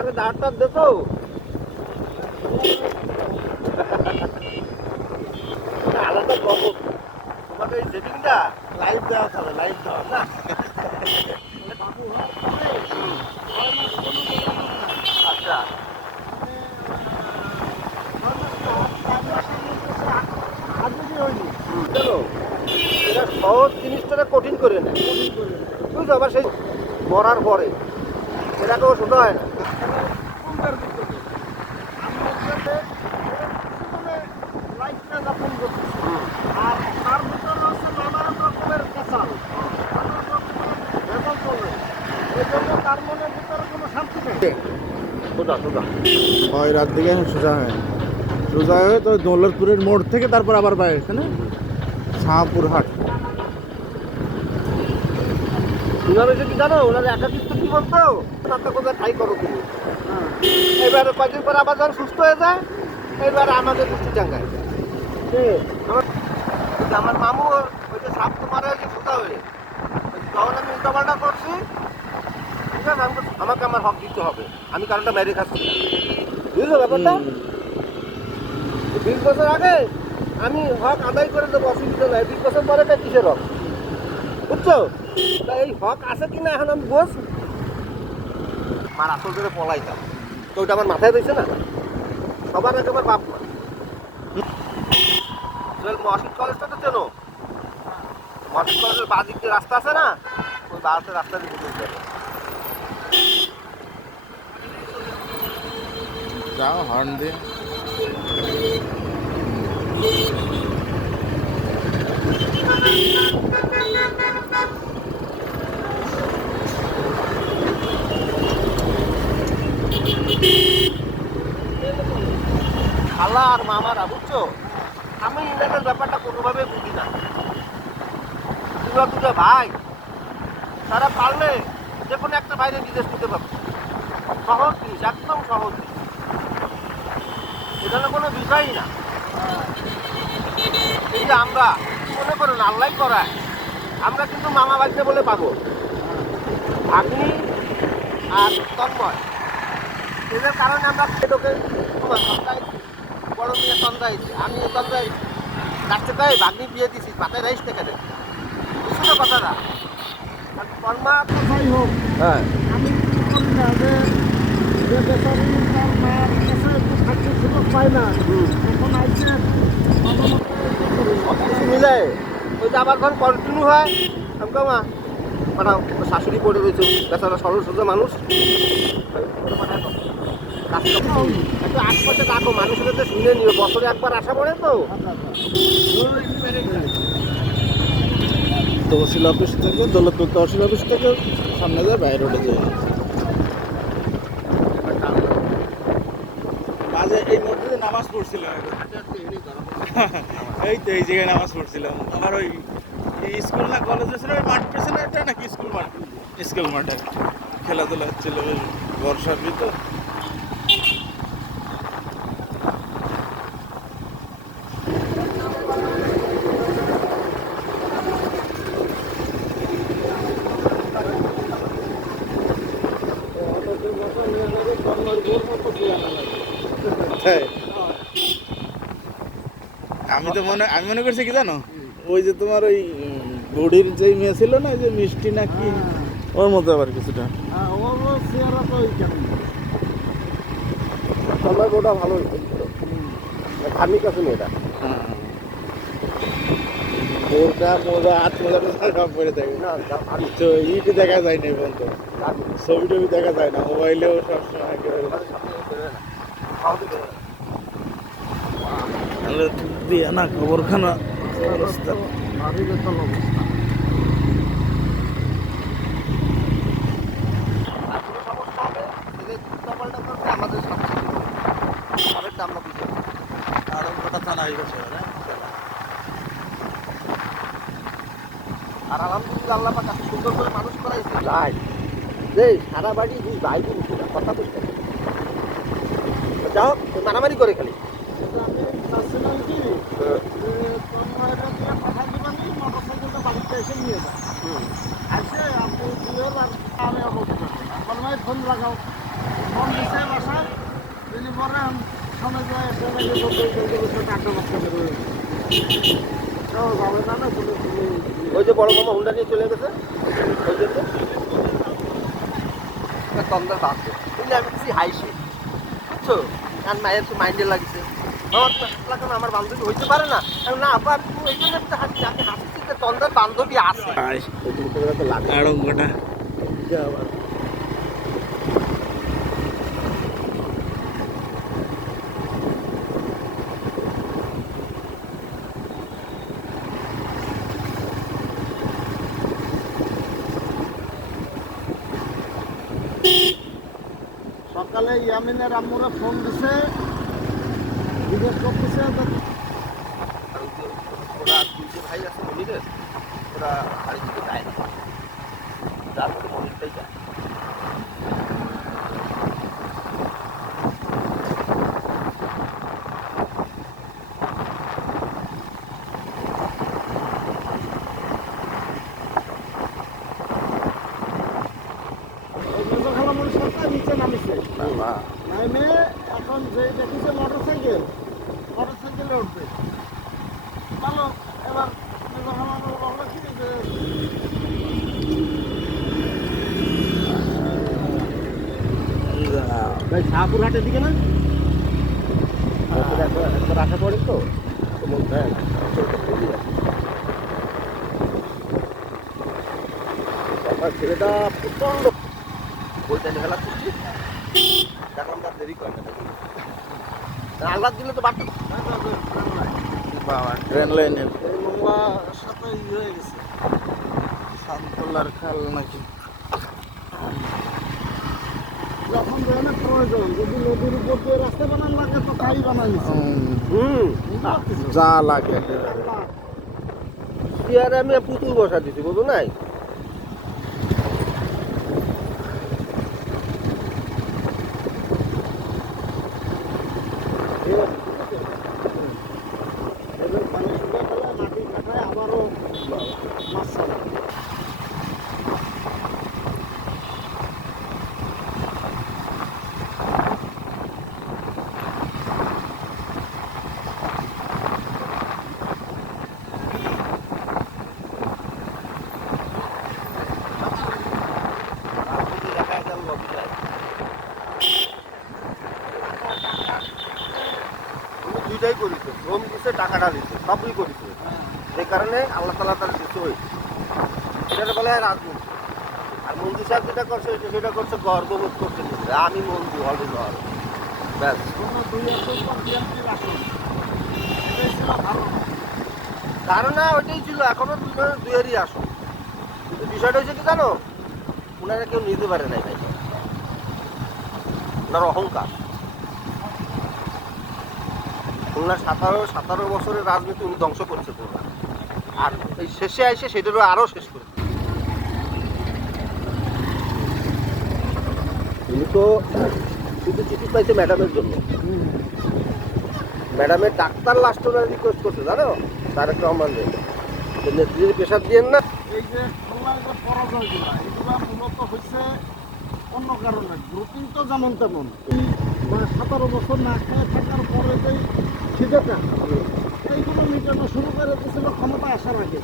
আরে দাঁড়টা দে তো। আলাদা কব তোমাদের এই সেটিংটা লাইভ দেওয়া থাকে, লাইভ দেওয়া না। আচ্ছা চলো, এটা সহজ জিনিসটাকে কঠিন করে নেয়, বুঝছো? আবার সেই মরার পরে সেটাকেও শোধা হয় না। ওই রাত দিকে সোজা হয়, সোজা হয়ে তো দৌলতপুরের মোড় থেকে তারপর আবার বাইরে এখানে শাহপুর হাট। ওনারা কি জানো, ওনারা একাকিত্ব কি বলতো, নাটক কোথায় ঠাই করো তুমি। এবারে কয়েকদিন পরে আবার যখন সুস্থ হয়ে যায়, এবারে আমাদের দৃষ্টি জাঙ্গায় আমার মামু ওই যে সাপ তোমার ওই যে সোজা হয়ে তখন আমি উল্টাপাল্টা করছি, ঠিক আছে, আমাকে আমার হক দিতে হবে, আমি কারণটা মেরে খাচ্ছি, বুঝলো ব্যাপারটা? 20 বছর আগে আমি হক আদায় করে দেবো, অসুবিধা নাই, 20 বছর পরে তাই কিসের হক, বুঝছো? তা এই হক আছে কিনা এখন আমি বোঝ, আমার আসল করে পলাইতাম তো ওইটা আমার মাথায় রয়েছে না, সবার একেবারে বাপ মা। মসজিদ কলেজটা তো চেনো, মসজিদ কলেজের বাঁ দিক দিয়ে রাস্তা আছে না, ওই বাসের রাস্তা দিয়ে ঢুকে যাবে। যাও হর্ন দিয়ে। খালা আর মামারা, বুঝছো, আমি ইংল্যান্ডের ব্যাপারটা কোনোভাবে বুঝি না। তোমরা দুটো ভাই, তারা পারলে যে কোনো একটা বাইরে বিদেশ নিতে পারবে, সহজ জিনিস, একদম সহজ জিনিস, এখানে কোনো বিষয়ই না। এই যে আমরা মনে করো না আল্লাহ করায়, আমরা কিন্তু মামা বাড়িতে বলে পাবো, ভাগ্নি আর তন্ময়, এদের কারণে আমরা খেটোকে বড় মেয়ে তন্দ্রাইছি, আমি তন্দ্রাইছি, কাছে তাই ভাগ্নি বিয়ে দিছি, মাথায় রাইস থেকে দেয়, বুঝছো তো কথাটা? তন্মা যাই হোক, হ্যাঁ, আমি করি না যে বেচারি তার মায়ের কাছে একটু থাকতে সুযোগ পায় না, এখন আইসে কিছু মিলে ওই যে আবার যখন কন্টিনিউ হয়, আমি মা পাঠাও, শাশুড়ি পড়ে রয়েছে, বেচারা সরল সোজা মানুষ, একটু আশপাশে ডাকো, মানুষের তো শুনে নিও, বছরে একবার আসা পড়ে তো। তহসিল অফিস থেকে, দৌলতপুর তহসিল অফিস থেকে সামনে যায়, বাইরে রোডে যায়। মাঝে এই মসজিদে নামাজ পড়ছিলাম, এই তো এই জায়গায় নামাজ পড়ছিলাম। আমার ওই স্কুল না কলেজে ছিল ওই মাঠ পেছনে, এটা নাকি স্কুল মাঠ, স্কুল মাঠে খেলাধুলা হচ্ছিল, বর্ষার ভিতর। আমি মনে করছি কি জানো, ওই যে তোমার ওই বুড়ির যে মেয়ে ছিল না, যে মিষ্টি নাকি, ওর মতো আবার কিছুটা। সময় ওটা ভালো ধার্মিক আছে মেয়েটা, ওরটা মোজা হাত মোজা সব পরে থাকে না তো ইটি দেখা যায় না বন্ধু, ছবি টবি দেখা যায় না, মোবাইলেও সবসময় দিয়ে না খবরখানা অবস্থা। ভারী বেতন অবস্থা। আমাদের সাথে আমরা বুঝি আর কটা থানা হয়ে গেছে, আর আলহামদুলিল্লাহ আল্লাহ পাক এত সুন্দর করে মানুষ করাইছে, যাই যে সারা বাড়ি দুই ভাই বোন ছিল, কথা বলতে যাও মারামারি করে খালি। আমি চাচ্ছিলাম কি তন্ময়টা দিয়ে কথা দিবেন, মোটরসাইকেলটা বাড়িতে এসে নিয়ে যান, আসে আপনি দিয়ে আর আমি তন্ময় ফোন লাগাও, ফোন দিছে বাসায় তিনি পরে সামনে যায় এসে নাকি বলতে কাটতে পারতে যাবে না না পুলিশ ওই যে বড় মামা হুন্ডা নিয়ে চলে গেছে ওই জন্য তন্দার বাঁধবে কিন্তু আমি কিছু হাইছি বুঝছো আর মায়ের তো মাইন্ডে লাগছে আমার লাগানো আমার বান্ধবী হইতে পারে না না আবার ওই জন্য একটা হাসি আমি হাসছি যে তন্দার বান্ধবী আছে তো লাগে আড়ঙ্গটা সকালে ইয়ামিনের আম্মুরা ফোন দিছে জিজ্ঞেস করতেছে আর ওই যে ওরা দুই যে ভাই আছে মনিরের ওরা বাড়ি থেকে যায় না যার মধ্যে মনিরটাই যায় খালামুড়ি সরকার নিচে নামিছে নামে এখন যে দেখেছে মোটর সাইকেলে উঠবে ভালো এবার খালামুড়ি বললো কি যে ভাই শাহপুর হাটের দিকে না রাখা পড়ে তো আমার ছেলেটা প্রচন্ড বইটা নিয়ে ফেলা করছি দেখলাম তার দেরি করে না আল্লাহ দিলে তো বাড়তো বাবা ট্রেন লাইনের এই মোংলার সাথে হয়ে গেছে শান্তলার খাল নাকি যখন যেখানে প্রয়োজন যদি নদীর উপর দিয়ে রাস্তা বানান লাগে তো তাই বানাই নিচ্ছে যা লাগে চেয়ারে আমি পুতুল বসা দিছি বুঝো নাই এবার পানি শুকিয়ে গেলে মাটি কাটায় আবারও মাছ ছাড়ে দুইটাই করেছে শ্রম দিচ্ছে টাকাটা দিচ্ছে সবই করেছে যে কারণে আল্লাহ তালা তার কিছু হয়েছে সেটা বলে রাজনীতি আর মন্ত্রী সাহেব যেটা করছে সেটা করছে গর্ববোধ করছে নিজে আমি মন্ত্রী হবে নয় ব্যাস ধারণা ওইটাই ছিল এখনো দুইয়েরই আসো কিন্তু বিষয়টা হচ্ছে কি জানো ওনারা কেউ নিতে পারে নাই ভাই ওনার অহংকার ওনার 17 বছরের রাজনীতি উনি ধ্বংস করেছে তোমরা আর এই শেষে এসে সেটারও আরও শেষ করেছে উনি তো শুধু চিঠি পাইছে ম্যাডামের জন্য ম্যাডামের ডাক্তার লাস্ট রিকোয়েস্ট করছে জানো তারেক রহমানদের নেত্রীর প্রেশার দিয়েন না এই যে খুলনার যে পরাজয়গুলো এগুলো মূলত হয়েছে অন্য কারণে গ্রুপিং তো যেমন তেমন এই 17 বছর না খেয়ে থাকার পরে যে খিদেটা এইগুলো মিটানো শুরু করে দিয়েছিল ক্ষমতা আসার আগে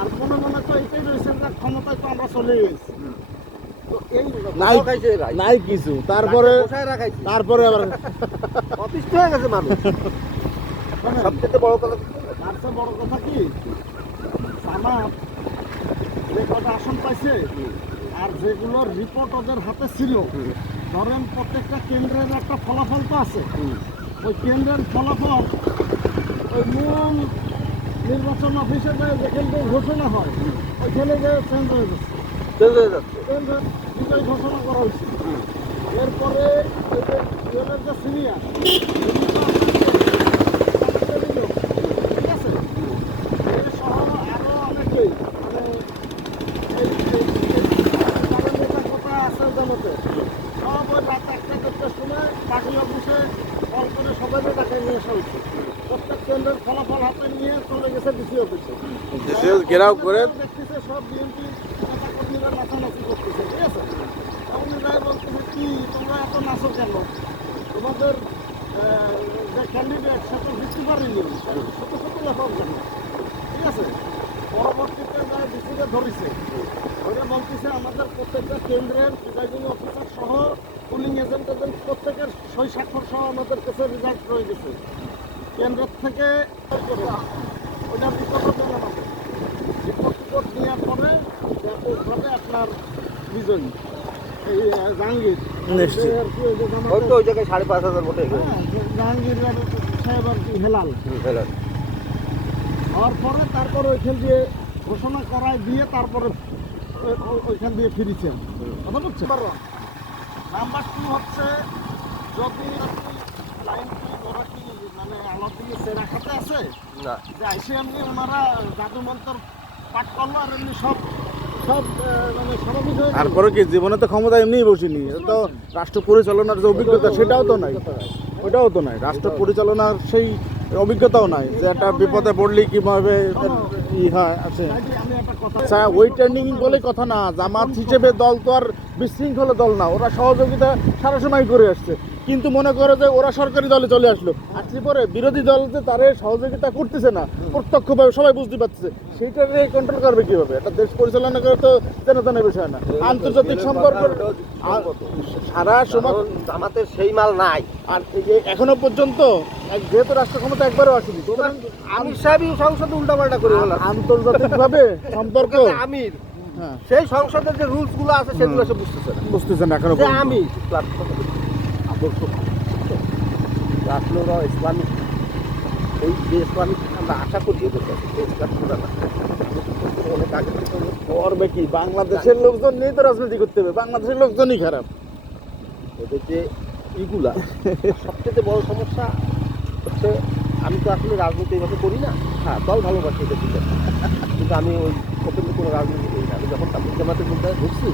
আর মনে মনে তো এটাই রয়েছে না ক্ষমতায় তো আমরা চলে গেছি তো এই নাই খাইছে এরা। নাই কিছু তারপরে কোথায় রাখাইছে তারপরে আবার অতিষ্ঠ হয়ে গেছে মানুষ সবচেয়ে বড় কথা তার চেয়ে বড় কথা কি জামাত যে কটা আসন পাইছে আর যেগুলোর রিপোর্ট ওদের হাতে ছিল ধরেন প্রত্যেকটা কেন্দ্রের একটা ফলাফল তো আছে ওই কেন্দ্রের ফলাফল ওই মূল নির্বাচন অফিসে যায় যেখান থেকে ঘোষণা হয় ওইখানে যে চেঞ্জ হয়ে যাচ্ছে চেঞ্জ হয়ে যাচ্ছে কেন্দ্রের বিজয় ঘোষণা করা হয়েছে এরপরে ওই যে ইউএনের যে সিনিয়র ঠিক আছে এর সহ আরও অনেকেই মানে তাদের নেতা কথা আছে জনতে সব ওই রাত 1টা 2টার সময় পার্টি অফিসে কল করে সবাইকে তাকে নিয়ে আসা হয়েছে প্রত্যেক কেন্দ্রের ফলাফল হাতে নিয়ে চলে গেছে ডিসি অফিসে ঘেরাও করে দেখতেছে সব বিএনপি নেতা কর্মীরা নাচানাচি করতেছে ঠিক আছে উনি রায় বলতেছে কি তোমরা এত নাচো কেন তোমাদের যে ক্যান্ডিডেট সেটা দিতে পারেনি সত্য সত্য লেখাও কেন, ঠিক আছে। পরবর্তীতে যারা ডিসিকে ধরেছে ওরা বলতেছে আমাদের প্রত্যেকটা কেন্দ্রের প্রিজাইডিং অফিসার সহ পুলিং এজেন্ট প্রত্যেকের সই স্বাক্ষর সহ আমাদের কাছে রেজাল্ট রয়ে গেছে কেন্দ্রের থেকে। ওইটা রিপোর্ট দেন আমাদের, রিপোর্ট নেওয়ার পরে ব্যাপকভাবে আপনার বিজয়ী এই জাহাঙ্গীর নিশ্চিত। আর কি ওই যে ওই তো ওই জায়গায় 5,500 ভোটে হ্যাঁ, জাহাঙ্গীর সাহেব আর কি হেলাল হওয়ার পরে তারপরে ওইখান দিয়ে ঘোষণা করায় দিয়ে তারপরে ওইখান দিয়ে ফিরেছেন, কথা বুঝছেন। নাম্বার 2 হচ্ছে যদি লাইনটি ওরা কি মানে আলাদিনে সেরা খাতে আছে না যে আইসে এমনি ওনারা জাদু মন্ত্র পাঠ করলো আর এমনি সব সব মানে স্বাভাবিক হয়ে গেল। তারপরে কি জীবনে তো ক্ষমতা এমনিই বসিনি, তো রাষ্ট্র পরিচালনার যে অভিজ্ঞতা সেটাও তো নাই, ওটাও তো নাই। রাষ্ট্র পরিচালনার সেই অভিজ্ঞতাও নাই যে একটা বিপদে পড়লে কিভাবে ই হয় আছে। আমি একটা কথা আচ্ছা, ওই ট্রেন্ডিং বলে কথা না, জামাত হিসেবে দল তো আর বিশৃঙ্খল দল না, ওরা সহযোগিতা সারা সময় করে আসছে। কিন্তু মনে করো যে ওরা সরকারি দলে চলে আসলো, আসলে পরে বিরোধী দল যে তারে সহযোগিতা করতেছে না প্রত্যক্ষভাবে সবাই বুঝতে পারতেছে, সেইটারে কন্ট্রোল করবে কিভাবে? একটা দেশ পরিচালনা করে তো জনগণের বিষয় না, আন্তর্জাতিক সম্পর্ক সারা সময়। জামাতের সেই মাল নাই। আর এই যে এখনো পর্যন্ত যেহেতু রাষ্ট্র ক্ষমতা একবারও আসেনি, সুতরাং আমির সাহেবই সংসদে উল্টাপাল্টা করে বলা আন্তর্জাতিকভাবে সম্পর্ক আমির হ্যাঁ সেই সংসদের যে রুলস গুলো আছে সেগুলো সে বুঝতেছে না। বুঝতেছেন এখনো যে পর্যন্ত। আমির আদর্শ আসলে ওরা ইসলামিক এই যে ইসলামিক আমরা আশা করি এদের কাছে এই ইসলাম পুরা না। অনেক আগে থেকে করবে কি? বাংলাদেশের লোকজন নিয়ে তো রাজনীতি করতে হবে, বাংলাদেশের লোকজনই খারাপ। ওদের যে ইগুলা সবচেয়ে বড় সমস্যা হচ্ছে আমি তো আসলে রাজনীতি এইভাবে করি না। হ্যাঁ, দল ভালোবাসি এটা ঠিক আছে, কিন্তু আমি ওই ওপেনলি কোনো রাজনীতি করি না। আমি যখন তাবলিগ জামাতের মধ্যে ঢুকছি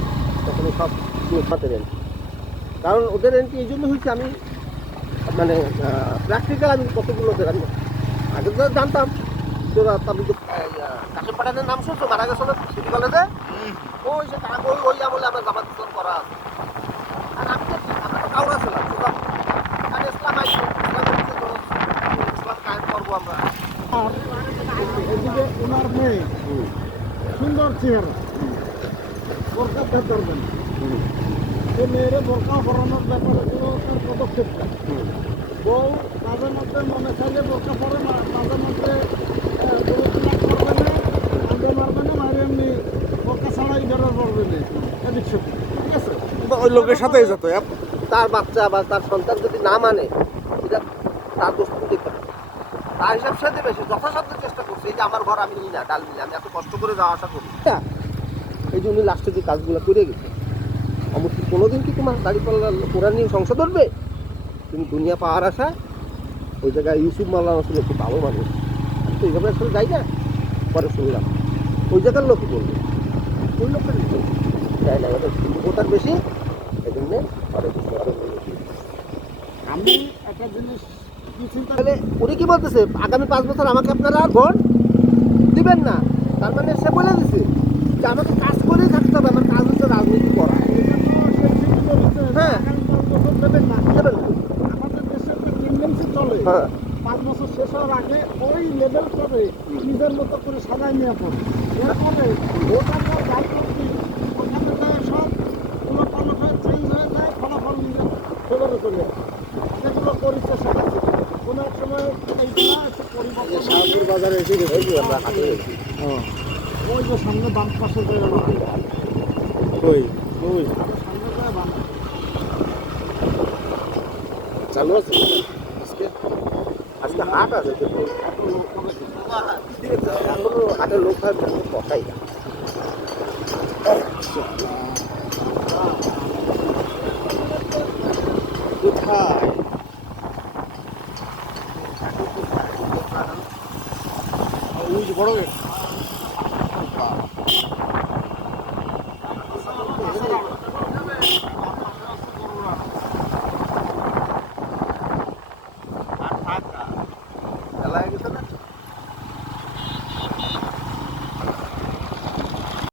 তখন ওই সব জামাতের এন্ট্রি, কারণ ওদের এন্ট্রি এই জন্য হয়েছে আমি মানে প্র্যাকটিক্যাল আমি কতগুলো ওদের আমি আগে তো জানতাম তোরা তাবলিগ কাশিম পাঠানের নাম শুনছো মারা গেছিল সিটি কলেজে, ওই সে ওই ওই আমলে আমরা জামাত ইসলাম করা আছে। আর আমি তো আমরা তো কাউরা ছিলাম আর ইসলাম আইসি ইসলাম কায়েম করবো আমরা। আর এদিকে ওনার মেয়ে সুন্দর চেহারা, বোরকা ধরবেন, এই মেয়েরে বোরকা পরানোর ব্যাপারে কোনো তার পদক্ষেপ নেই। বউ মাঝে মধ্যে মনে চাইলে বোরকা পরে, মাঝে মধ্যে করবে না, আগে মারবে না, মারে এমনি বোরকা ছাড়াই বেরোর পড়বে না, এদিক সেদিক, ঠিক আছে। ওই লোকের সাথেই যেত তার বাচ্চা বা তার সন্তান যদি না মানে এটা তার দোষ দেখতে হবে, তার হিসাব সে দেবে। সে যথাসাধ্য চেষ্টা করছে, এই যে আমার ঘর আমি নিই না, ডাল নিই না, আমি এত কষ্ট করে যাওয়া আসা করি। এই যে উনি লাস্টে যে কাজগুলো করে গেছে, অবশ্যই কোনোদিন কি তোমার দাঁড়িপাল্লা কোরআন নিয়ে সংসদ উঠবে? তুমি দুনিয়া পাওয়ার আশা ওই জায়গায় ইউসুফ মাল্লা আসলে একটু ভালো মানুষ, আমি তো এইভাবে আসলে যাই না, পরে শুনলাম ওই জায়গার লোকই বলবে ওই লোকটা যাই না, ওদের ভোটার বেশি, এই জন্যে আমি একটা জিনিস কি চিন্তা তাহলে উনি কি বলতেছে, আগামী 5 বছর আমাকে আপনারা ভোট দিবেন না, তার মানে সে বলে দিছে যে আমাকে কাজ করেই থাকতে হবে, আমার কাজ হচ্ছে রাজনীতি করা। হ্যাঁ। দেবেন না, দেবেন না। আমাদের দেশের যে টেন্ডেন্সি চলে হ্যাঁ 5 বছর শেষ হওয়ার আগে ওই লেভেল করে নিজের মতো করে সাজাই নেওয়া পড়ে, এরপরে ভোটাররা যাই করছি ওখানে যায় সব উলট হয়ে চেঞ্জ হয়ে যায়, ফলাফল নিজের ফেভারে চলে আসে। সেগুলো করেছে শেখাচ্ছে, কোনো এক সময় এইগুলো একটু পরিবর্তন শাহপুর বাজারে এসে গেছে আমরা হাটে গেছি। ওই যে সামনে বাম পাশে যায় ওই ওই সামনে যায় বাম চালু আছে আজকে, আজকে হাট আছে কিন্তু এখনো হাটের লোক হয় কথাই না।